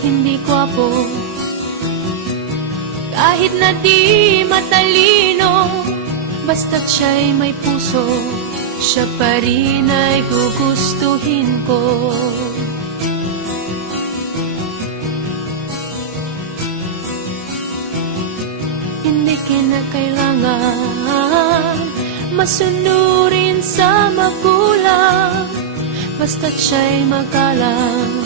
hindi gwapo, kahit na di matalino, basta't siya'y may puso, siya pa rin ay gugustuhin ko. Hindi kinakailangan masunurin sa magulang, basta't siya'y magalang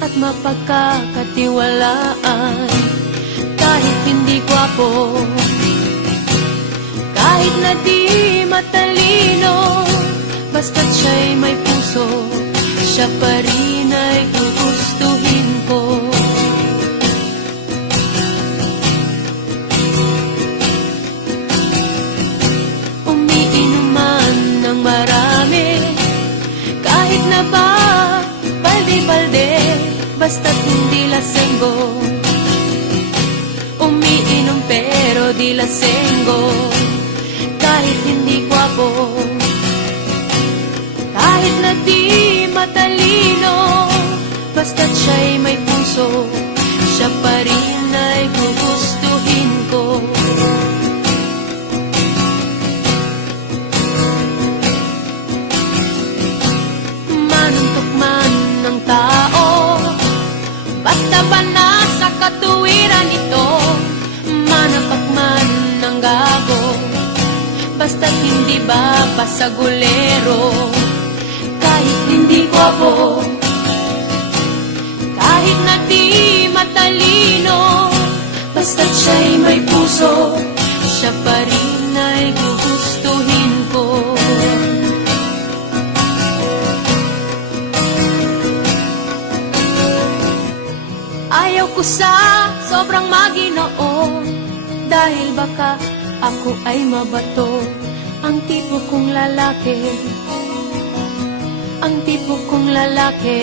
at mapagkakatiwalaan. Kahit hindi gwapo, kahit na di matalino, basta't siya'y may puso, siya pa rin ay gugustuhin ko. Umiinom man ng marami, kahit na ba balde-balde, basta't hindi lasenggo. Umiinom pero di lasenggo, kahit hindi gwapo, kahit na di matalino, basta't siya'y may puso, siya pa rin ay gugustuhin ko. Manuntok man ng tao, basta ba nasa katuwiran ito, manapak man ng gago, basta't hindi ba pasagulero. Kahit hindi gwapo, kahit na di matalino, basta't siya'y may puso, siya pa rin ay gugustuhin ko. Ayaw ko sa sobrang maginoo, dahil baka ako ay mabato. Ang tipo kong lalaki, ang tipo kong lalaki,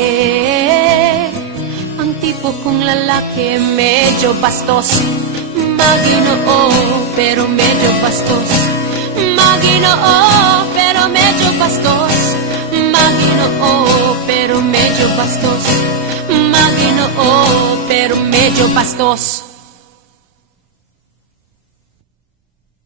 ang tipo kong lalaki, medyo bastos. Maginoo pero medyo bastos, maginoo pero medyo bastos, maginoo pero medyo bastos, maginoo pero medyo bastos.